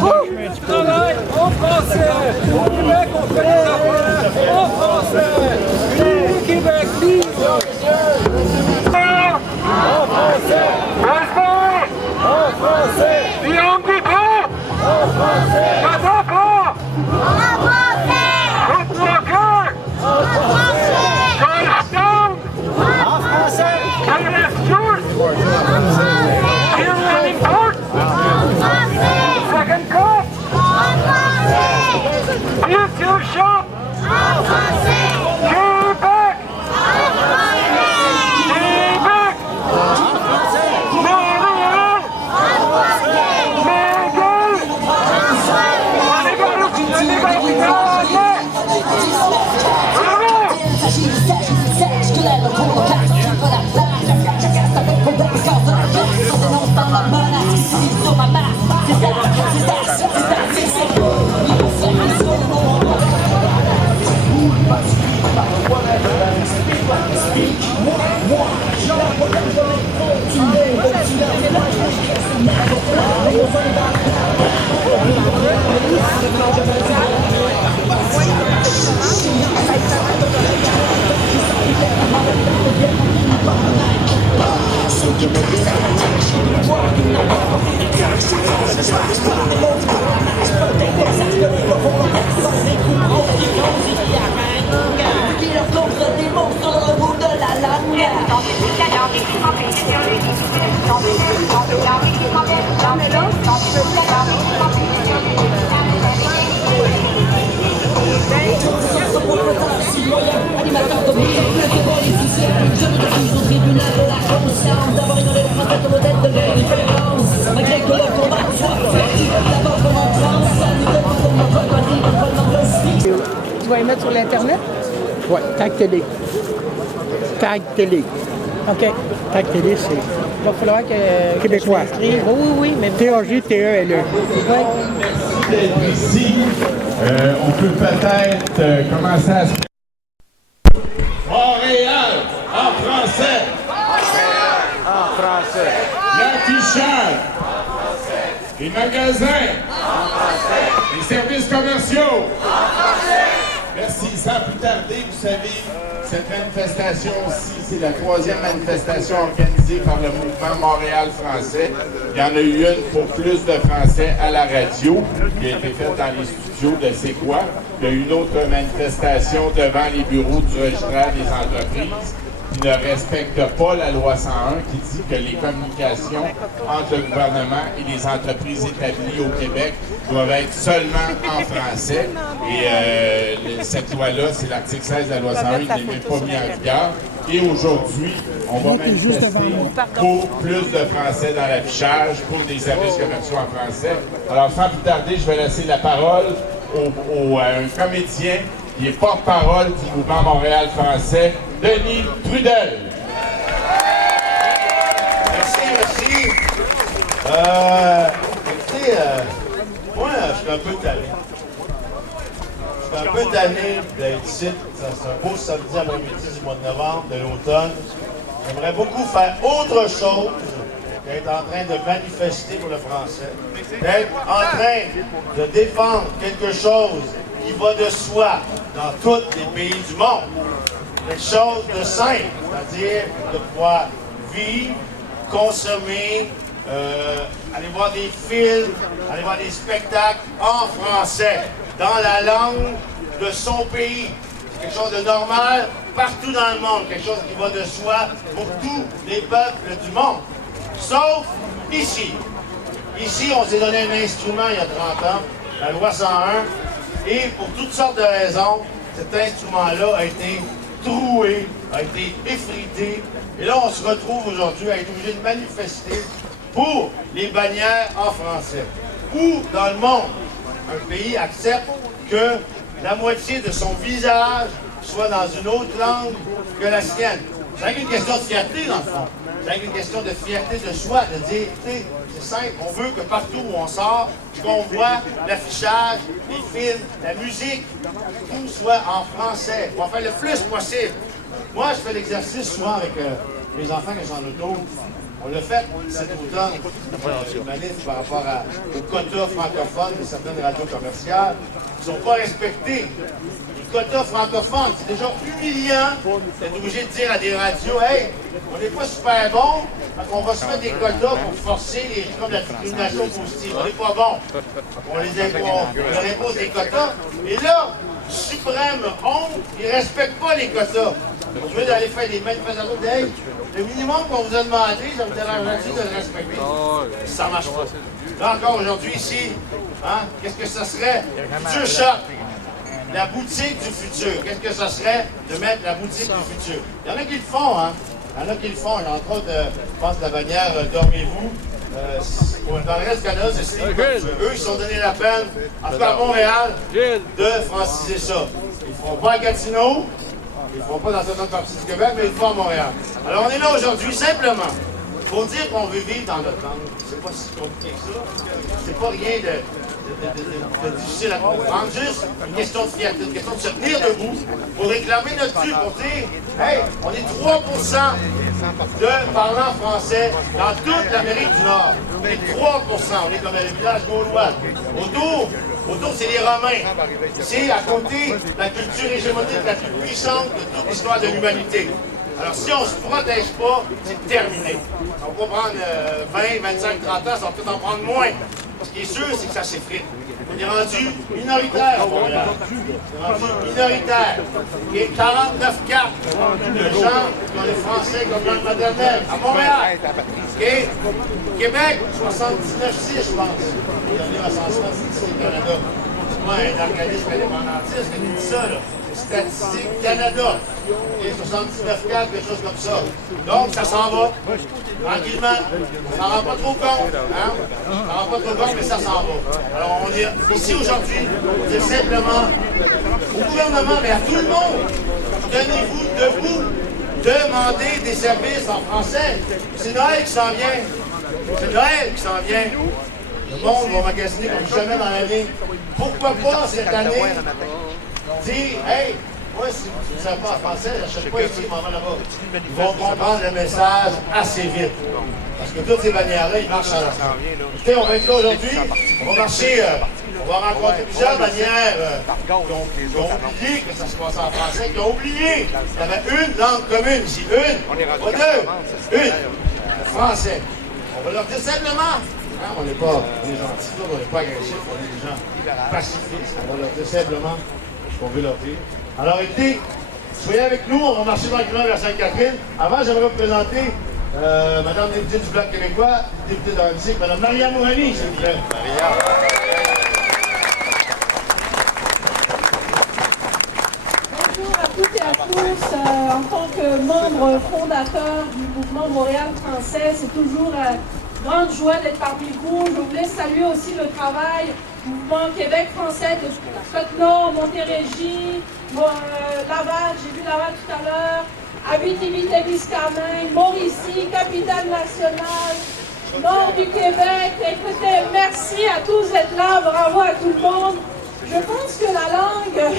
sortez dans le chemin un petit peu. Travail en français. Au Québec, on fait des affaires en français. Vive Québec, vive! En français. Passeport en français. Guillaume Ducrot en français. Cadafra en français. Woodwalker en français. Georgetown en français. Calais Stewart en français. Here Wellington en français. Second Cup en français. Future Shop en français. Québec en français. Québec en français. Montréal en français. Miguel en Tu vas les mettre sur l'Internet? Oui, Tag Télé. Tag Télé. OK. Tag Télé, c'est Il va falloir que québécois. je m'inscrive. Oui, mais... T-A-G-T-E-L-E. Ici, on peut peut-être commencer à se... Montréal, en français. En français. L'affichage. Les magasins. Les services commerciaux. Merci. Sans plus tarder, vous savez, cette manifestation-ci, c'est la 3e manifestation organisée par le mouvement Montréal français. Il y en a eu une pour plus de français à la radio, qui a été faite dans les studios de C'est quoi. Il y a eu une autre manifestation devant les bureaux du registraire des entreprises qui ne respecte pas la loi 101 qui dit que les communications entre le gouvernement et les entreprises établies au Québec doivent être seulement en français. Et cette loi-là, c'est l'article 16 de la loi 101, il n'est même pas mis en vigueur. Et aujourd'hui, on va manifester pour plus de français dans l'affichage, pour des services commerciaux en français. Alors, sans plus tarder, je vais laisser la parole à un comédien qui est porte-parole du mouvement Montréal français, Denis Trudel. Merci. Écoutez, moi, je suis un peu tanné. Je suis un peu tanné d'être ici. C'est un beau samedi après-midi du mois de novembre, de l'automne. J'aimerais beaucoup faire autre chose qu'être en train de manifester pour le français. D'être en train de défendre quelque chose qui va de soi dans tous les pays du monde. Quelque chose de simple, c'est-à-dire de pouvoir vivre, consommer, aller voir des films, aller voir des spectacles en français, dans la langue de son pays. C'est quelque chose de normal partout dans le monde, quelque chose qui va de soi pour tous les peuples du monde. Sauf ici. Ici, on s'est donné un instrument il y a 30 ans, la loi 101, et pour toutes sortes de raisons, cet instrument-là a été troué, a été effrité. Et là, on se retrouve aujourd'hui à être obligé de manifester pour les bannières en français. Où, dans le monde, un pays accepte que la moitié de son visage soit dans une autre langue que la sienne. C'est une question de fierté, dans le fond. C'est une question de fierté de soi, de dire, écoutez, c'est simple, on veut que partout où on sort, qu'on voit l'affichage, les films, la musique, tout soit en français. On va faire le plus possible. Moi, je fais l'exercice souvent avec mes enfants qui sont en auto. On l'a fait cet automne, une manif par rapport aux quotas francophones de certaines radios commerciales qui ne sont pas respectés. Les quotas francophones, c'est déjà humiliant d'être obligé de dire à des radios, hey, on n'est pas super bon, on va se mettre des quotas pour forcer les comme la discrimination positive. On n'est pas bon. On leur impose des quotas. Et là, suprême honte, ils ne respectent pas les quotas. On veut d'aller faire des manifestations de hey, le minimum qu'on vous a demandé, ça vous dérange-tu de le respecter? Ça ne marche pas. Là encore aujourd'hui ici, hein, qu'est-ce que ça serait? Future Shop, la boutique du futur. Qu'est-ce que ça serait de mettre la boutique du futur? Il y en a qui le font, hein? Il y en a qui le font. Entre autres, je pense la bannière Dormez-vous. Dans le reste du Canada, c'est Steve. Eux, ils se sont donné la peine, en tout cas à Montréal, de franciser ça. Ils ne feront pas à Gatineau. Ils ne feront pas dans certaines parties du Québec, mais ils le font à Montréal. Alors, on est là aujourd'hui simplement pour dire qu'on veut vivre dans notre langue. C'est pas si compliqué que ça. C'est pas rien de difficile à comprendre. Juste une question de fierté, une question de se tenir debout pour réclamer notre dû, pour dire hey, on est 3% de parlants français dans toute l'Amérique du Nord. On est 3%. On est comme le village gaulois. Autour, c'est les Romains. C'est à côté de la culture hégémonique la plus puissante de toute l'histoire de l'humanité. Alors, si on ne se protège pas, c'est terminé. On va prendre 20, 25, 30 ans, ça va peut-être en prendre moins. Ce qui est sûr, c'est que ça s'effrite. On est rendu minoritaire à Montréal. On est rendu minoritaire. Il y a 49 cartes de gens qui ont le français comme langue maternelle à Montréal. Et Québec, 79,6, je pense. Le dernier recensement, c'est le Canada. C'est pas un organisme indépendantiste qui dit ça, là. Statistique Canada. Et 79,4, quelque chose comme ça. Donc, ça s'en va. Tranquillement. Ça ne rend pas trop compte. Hein? Ça ne rend pas trop compte, mais ça s'en va. Alors, on est ici aujourd'hui pour dire simplement au gouvernement, mais à tout le monde, tenez-vous debout. Demandez des services en français. C'est Noël qui s'en vient. C'est Noël qui s'en vient. Le monde va magasiner comme jamais dans l'année. Pourquoi pas cette année dire, hey, moi, si vous ne savez pas en français, j'achète pas ici, je m'en vais là-bas. Ils vont comprendre le message assez vite. Parce que toutes ces bannières-là, ils marchent à la fin. Écoutez, on va être là aujourd'hui, on va marcher, on va rencontrer plusieurs bannières qui ont oublié que ça se passe en français, qui ont oublié qu'il y avait une langue commune ici. Une, pas deux, une, le français. On va leur dire simplement, hein, on n'est pas des gentils, on n'est pas agressifs, on est des gens pacifistes. On va leur dire simplement qu'on veut leur dire. Alors écoutez, soyez avec nous, on va marcher tranquillement vers Sainte-Catherine. Avant, j'aimerais vous présenter Madame députée du Bloc québécois, députée de l'Antique, Madame Maria Mourani, s'il vous plaît. Maria. Bonjour à toutes et à tous. En tant que membre fondateur du mouvement Montréal français, c'est toujours grande joie d'être parmi vous. Je voulais saluer aussi le travail du mouvement Québec français de la Côte-Nord, Montérégie, Laval, j'ai vu Laval tout à l'heure, Abitibi-Témiscamingue, Mauricie, Capitale-Nationale, Nord du Québec. Écoutez, merci à tous d'être là, bravo à tout le monde. Je pense que la langue,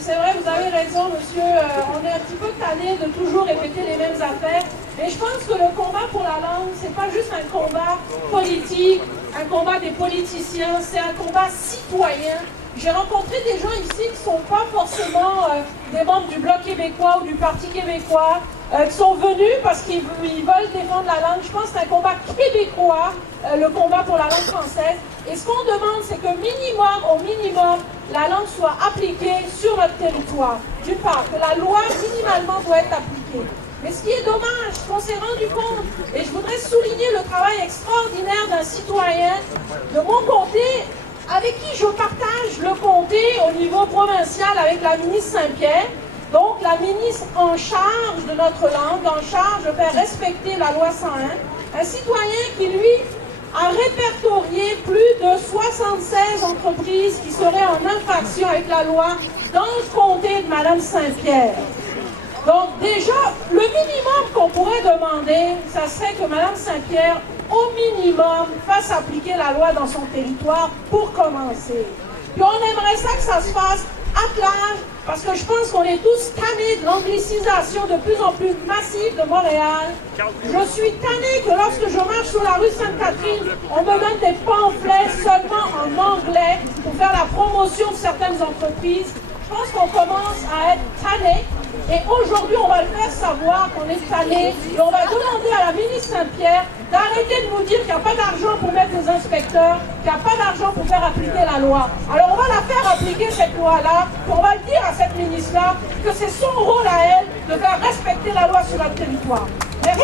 c'est vrai, vous avez raison, monsieur, on est un petit peu tanné de toujours répéter les mêmes affaires. Mais je pense que le combat pour la langue, c'est pas juste un combat politique, un combat des politiciens, c'est un combat citoyen. J'ai rencontré des gens ici qui ne sont pas forcément des membres du Bloc québécois ou du Parti québécois, qui sont venus parce qu'ils veulent défendre la langue. Je pense que c'est un combat québécois, le combat pour la langue française. Et ce qu'on demande, c'est que au minimum, la langue soit appliquée sur notre territoire. D'une part, que la loi minimalement doit être appliquée. Mais ce qui est dommage, c'est qu'on s'est rendu compte, et je voudrais souligner le travail extraordinaire d'un citoyen de mon comté, avec qui je partage le comté au niveau provincial avec la ministre Saint-Pierre, donc la ministre en charge de notre langue, en charge de faire respecter la loi 101, un citoyen qui, lui, a répertorié plus de 76 entreprises qui seraient en infraction avec la loi dans le comté de Mme Saint-Pierre. Donc déjà, le minimum qu'on pourrait demander, ça serait que Mme Saint-Pierre, au minimum, fasse appliquer la loi dans son territoire pour commencer. Puis on aimerait ça que ça se fasse à large parce que je pense qu'on est tous tannés de l'anglicisation de plus en plus massive de Montréal. Je suis tannée que lorsque je marche sur la rue Sainte-Catherine, on me donne des pamphlets seulement en anglais pour faire la promotion de certaines entreprises. Je pense qu'on commence à être tanné et aujourd'hui on va le faire savoir qu'on est tanné et on va demander à la ministre Saint-Pierre d'arrêter de nous dire qu'il n'y a pas d'argent pour mettre des inspecteurs, qu'il n'y a pas d'argent pour faire appliquer la loi. Alors on va la faire appliquer cette loi-là, et on va le dire à cette ministre-là que c'est son rôle à elle de faire respecter la loi sur notre territoire. Merci.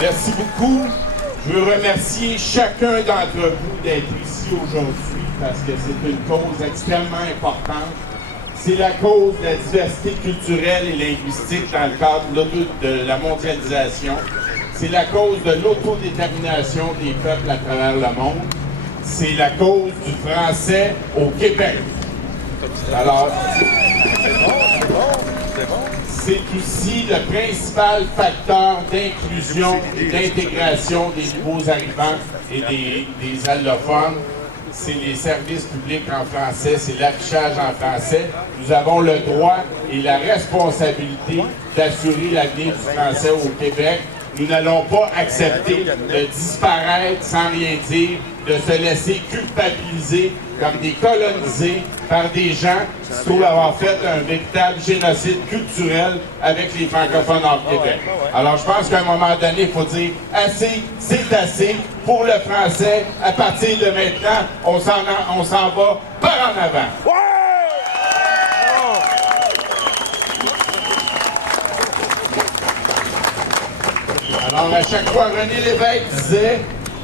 Merci beaucoup. Je veux remercier chacun d'entre vous d'être ici aujourd'hui parce que c'est une cause extrêmement importante. C'est la cause de la diversité culturelle et linguistique dans le cadre de la mondialisation. C'est la cause de l'autodétermination des peuples à travers le monde. C'est la cause du français au Québec. Alors, c'est aussi le principal facteur d'inclusion et d'intégration des nouveaux arrivants et des allophones. C'est les services publics en français, c'est l'affichage en français. Nous avons le droit et la responsabilité d'assurer l'avenir du français au Québec. Nous n'allons pas accepter de disparaître sans rien dire, de se laisser culpabiliser comme des colonisés par des gens qui se trouvent avoir fait un véritable génocide culturel avec les francophones hors Québec. Alors je pense qu'à un moment donné, il faut dire assez, c'est assez. Pour le français, à partir de maintenant, on s'en va par en avant. Alors, à chaque fois, René Lévesque disait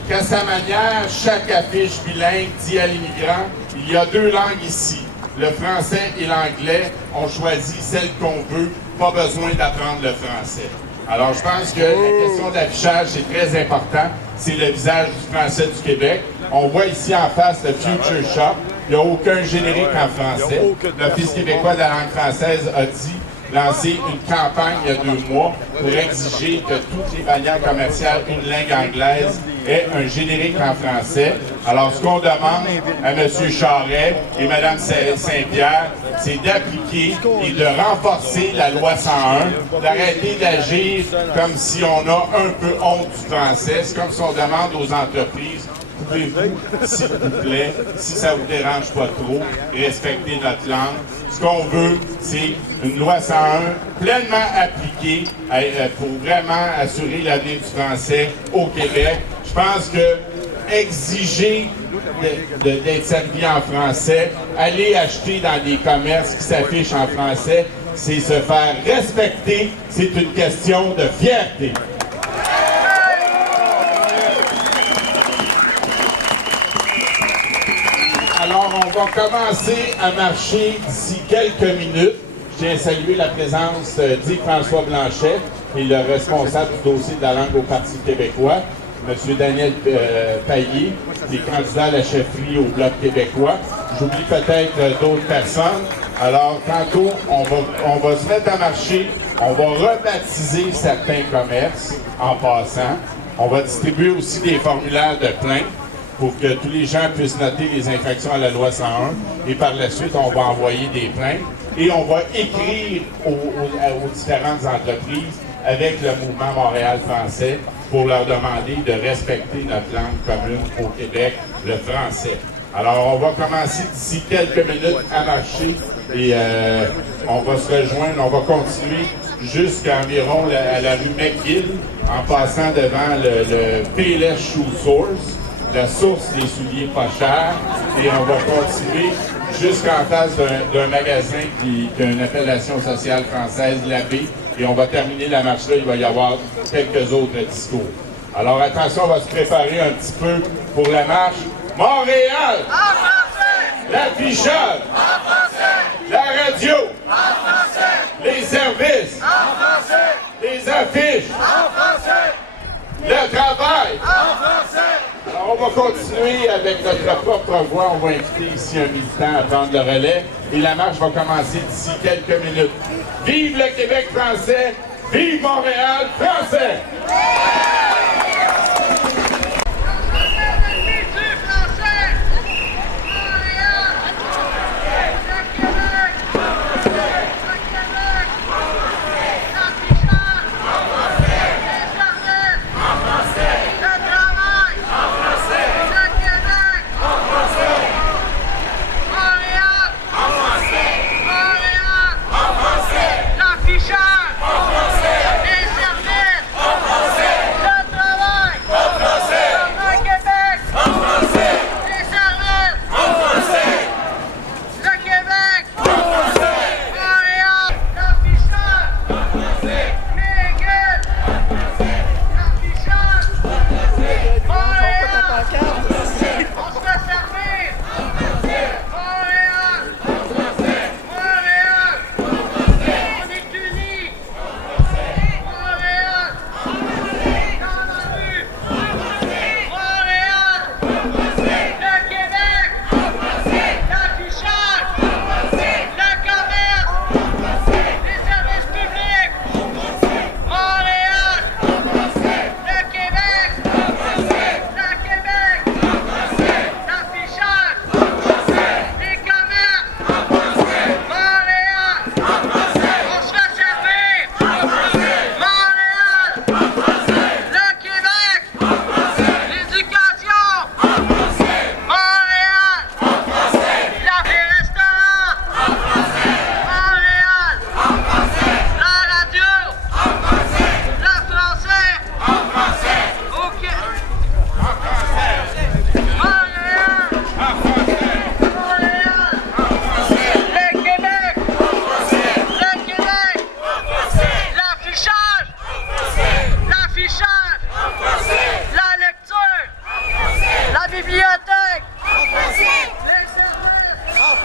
qu'à sa manière, chaque affiche bilingue dit à l'immigrant, il y a deux langues ici, le français et l'anglais. On choisit celle qu'on veut, pas besoin d'apprendre le français. Alors, je pense que la question d'affichage, c'est très important. C'est le visage du français du Québec. On voit ici en face le Future Shop. Il n'y a aucun générique en français. L'Office québécois de la langue française a dit lancer une campagne il y a 2 mois pour exiger que toutes les bannières commerciales une langue anglaise aient un générique en français. Alors, ce qu'on demande à M. Charest et Mme Saint-Pierre, c'est d'appliquer et de renforcer la loi 101, d'arrêter d'agir comme si on a un peu honte du français. C'est comme si on demande aux entreprises, pouvez-vous, s'il vous plaît, si ça vous dérange pas trop, respecter notre langue. Ce qu'on veut, c'est une loi 101 pleinement appliquée pour vraiment assurer l'avenir du français au Québec. Je pense que exiger d'être servi en français, aller acheter dans des commerces qui s'affichent en français, c'est se faire respecter. C'est une question de fierté. Alors, on va commencer à marcher d'ici quelques minutes. Je tiens à saluer la présence d'Yves-François Blanchet, qui est le responsable du dossier de la langue au Parti québécois, M. Daniel Paillé, qui est candidat à la chefferie au Bloc québécois. J'oublie peut-être d'autres personnes. Alors, tantôt, on va se mettre à marcher. On va rebaptiser certains commerces en passant. On va distribuer aussi des formulaires de plainte pour que tous les gens puissent noter les infractions à la loi 101. Et par la suite, on va envoyer des plaintes. Et on va écrire aux différentes entreprises avec le mouvement Montréal français pour leur demander de respecter notre langue commune au Québec, le français. Alors, on va commencer d'ici quelques minutes à marcher et on va se rejoindre, on va continuer jusqu'à environ à la rue McGill en passant devant le PLS Shoe Source, la source des souliers pas chers, et on va continuer jusqu'en face d'un magasin qui a une appellation sociale française, l'Abbé, et on va terminer la marche là, il va y avoir quelques autres discours. Alors attention, on va se préparer un petit peu pour la marche. Montréal! En français! L'affichage! En français! La radio! En français! Les services! En français! Les affiches! En français! Le travail! En français! Alors, on va continuer avec notre propre voix. On va inviter ici un militant à prendre le relais. Et la marche va commencer d'ici quelques minutes. Vive le Québec français! Vive Montréal français!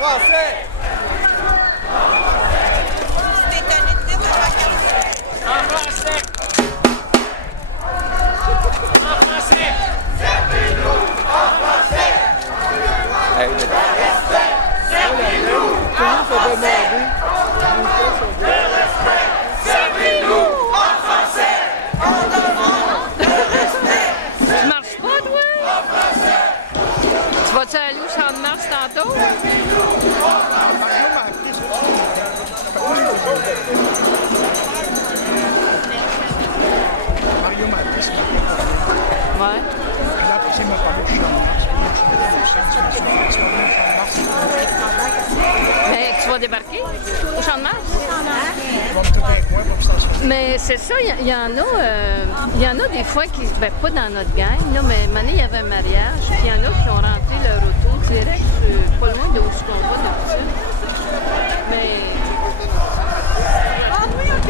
français! En français! En français! Tu marches pas, toi? Tu vas-tu aller au champ de marche tantôt? Mario m'a appris ce matin. Ouais. Là, il m'a parlé du champ de Mars. Mais tu vas débarquer au champ de marche? Il va me trouver un coin pour stationner. Mais c'est ça, il y en a des fois qui, ben pas dans notre gang, là, mais une année, il y avait un mariage, puis il y en a qui ont rentré leur auto direct, pas loin de où je qu'on va d'habitude. Mais... Ah oui, OK!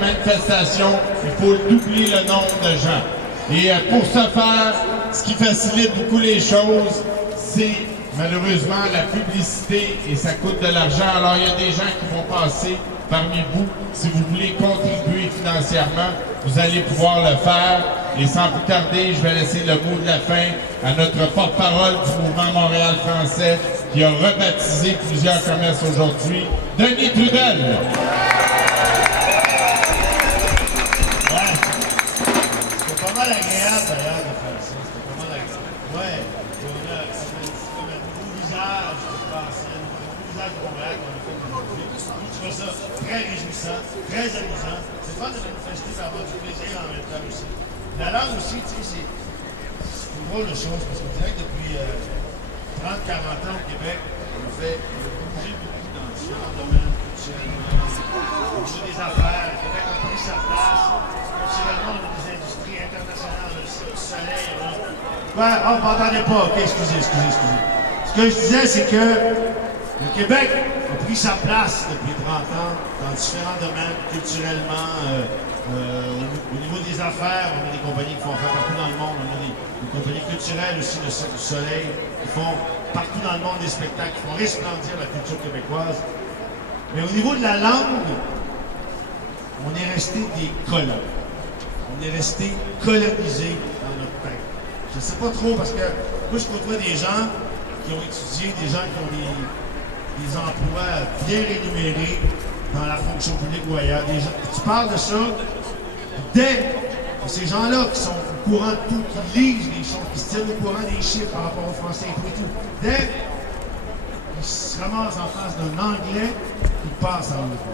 Manifestation, il faut doubler le nombre de gens. Et pour ce faire, ce qui facilite beaucoup les choses, c'est malheureusement la publicité et ça coûte de l'argent. Alors il y a des gens qui vont passer parmi vous. Si vous voulez contribuer financièrement, vous allez pouvoir le faire. Et sans plus tarder, je vais laisser le mot de la fin à notre porte-parole du mouvement Montréal français qui a rebaptisé plusieurs commerces aujourd'hui, Denis Trudel. C'était pas mal agréable d'ailleurs de faire ça. C'était pas mal agréable. Ouais, on a comme un nouveau visage, je pense, un nouveau visage de Montréal qu'on a fait aujourd'hui. Je trouve ça très réjouissant, très amusant. C'est fun de manifester, d'avoir du plaisir en même temps aussi. La langue aussi, tu sais, c'est une drôle de chose parce qu'on dirait que depuis 30-40 ans au Québec, on a bougé beaucoup dans différents domaines culturellement. On a des affaires, le Québec a pris sa place. Culturellement, on a des industries internationales, le soleil. Ouais, oh, vous m'entendez pas. OK, excusez. Ce que je disais, c'est que le Québec a pris sa place depuis 30 ans dans différents domaines, culturellement. Au niveau des affaires, on a des compagnies qui font affaire partout dans le monde. On a des compagnies culturelles aussi, le Cirque du Soleil, qui font partout dans le monde des spectacles, qui font resplendir la culture québécoise. Mais au niveau de la langue, on est resté des colons. On est resté colonisés dans notre tête. Je ne sais pas trop parce que moi, je côtoie des gens qui ont étudié, des gens qui ont des emplois bien rémunérés dans la fonction publique ou ailleurs. Tu parles de ça, dès ces gens-là qui sont au courant de tout, qui lisent les choses, qui se tiennent au courant des chiffres par rapport aux Français et tout, dès qu'ils se ramassent en face d'un Anglais, ils passent à l'autre.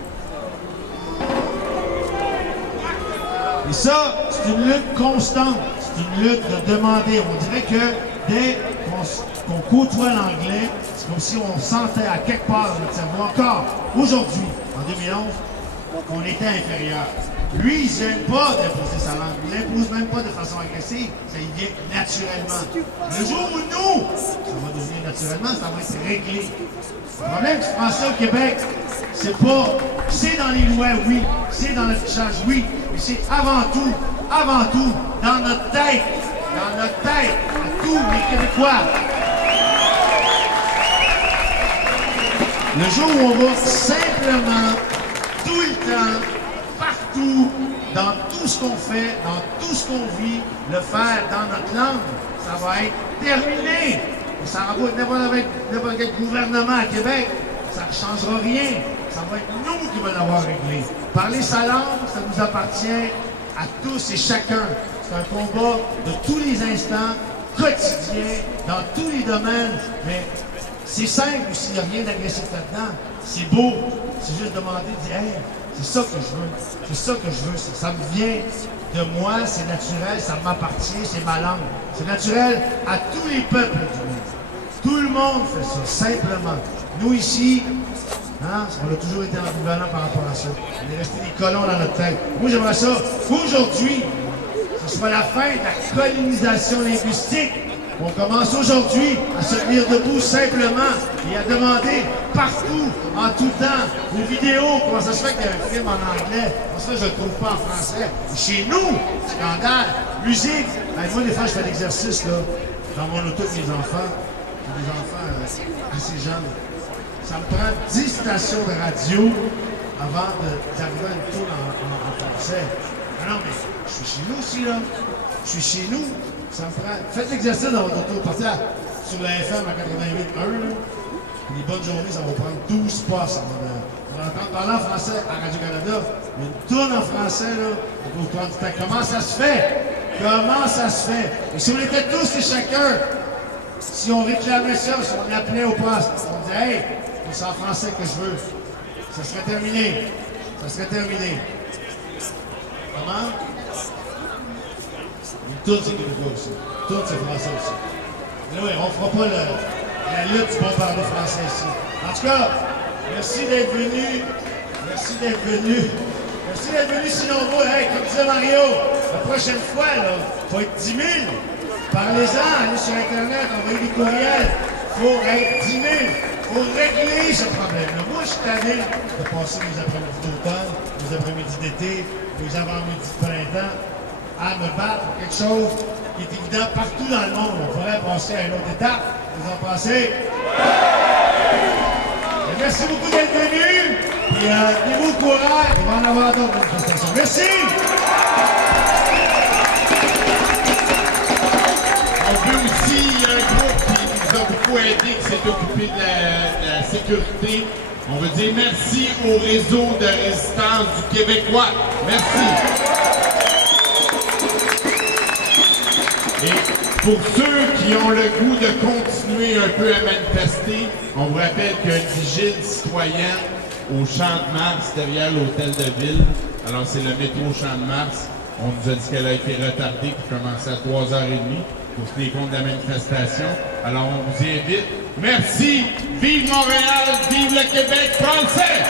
Et ça, c'est une lutte constante, c'est une lutte de demander. On dirait que dès qu'on côtoie l'anglais, c'est comme si on sentait à quelque part dans notre cerveau, encore aujourd'hui, en 2011, qu'on était inférieur. Lui, il n'aime pas d'imposer sa langue. Il l'impose même pas de façon agressive. Ça y vient naturellement. Le jour où nous, ça va devenir naturellement, ça va être réglé. Le problème du français au Québec, c'est pas... C'est dans les lois, oui. C'est dans l'affichage, oui. Mais c'est avant tout, dans notre tête. Dans notre tête, à tous les Québécois. Le jour où on va simplement, tout le temps, partout, dans tout ce qu'on fait, dans tout ce qu'on vit, le faire dans notre langue, ça va être terminé. Et ça va être n'importe quel gouvernement à Québec, ça ne changera rien. Ça va être nous qui allons l'avoir réglé. Parler sa langue, ça nous appartient à tous et chacun. C'est un combat de tous les instants, quotidien, dans tous les domaines, mais c'est simple s'il n'y a rien d'agressif là-dedans. C'est beau. C'est juste demander, dire, hey, C'est ça que je veux. C'est ça que je veux. Ça me vient de moi, c'est naturel, ça m'appartient, c'est ma langue. C'est naturel à tous les peuples du monde. Tout le monde fait ça, simplement. Nous ici, hein, on a toujours été ambivalents par rapport à ça. On est resté des colons dans notre tête. Moi, j'aimerais ça qu'aujourd'hui, ce soit la fin de la colonisation linguistique. On commence aujourd'hui à se tenir debout simplement et à demander partout, en tout temps, aux vidéos, comment ça se fait qu'il y a un film en anglais, comment ça se fait que je ne le trouve pas en français. Chez nous, scandale, musique. Ben, moi, des fois, je fais l'exercice là, dans mon auto avec mes enfants. J'ai des enfants assez jeunes. Ça me prend 10 stations de radio avant d'arriver à une tour en français. Non, mais je suis chez nous aussi, là. Je suis chez nous. Ça me prend... Faites l'exercice dans votre auto. Partez sur la FM à 88.1, là. Les bonnes journées, ça va prendre 12 passes. On va entendre parler en français à Radio-Canada. Mais une tourne en français, là, ça va vous prendre du temps. Comment ça se fait? Comment ça se fait? Et si on était tous et chacun, si on réclamait ça, si on appelait au poste, on disait, hey, c'est en français que je veux, ça serait terminé. Ça serait terminé. Comment? Tout c'est québécois aussi. Tout c'est français aussi. Mais oui, on fera pas la lutte du bon parler français ici. En tout cas, merci d'être venu. Merci d'être venu. Merci d'être venu si nombreux. Hey, comme disait Mario, la prochaine fois, là, faut être 10 000. Parlez-en, allez sur Internet, envoyez des courriels. Faut être 10 000. Faut régler ce problème-là. Moi, je suis tanné de passer mes après-midi d'automne, mes après-midi d'été, mes avant-midi de printemps à me battre pour quelque chose qui est évident partout dans le monde. On pourrait passer à une autre étape. Vous en pensez? Et merci beaucoup d'être venus. Et tenez-vous au courant. Il va en avoir d'autres manifestations. Merci! On peut aussi, il y a un groupe qui nous a beaucoup aidé, qui s'est occupé de la sécurité. On veut dire merci au réseau de résistance du Québécois. Merci. Et pour ceux qui ont le goût de continuer un peu à manifester, on vous rappelle qu'il y a une vigile citoyenne au Champ de Mars, derrière l'hôtel de ville. Alors, c'est le métro Champ de Mars. On nous a dit qu'elle a été retardée pour commencer à 3h30 pour tenir compte de la manifestation. Alors, on vous y invite. Merci! Vive Montréal! Vive le Québec français!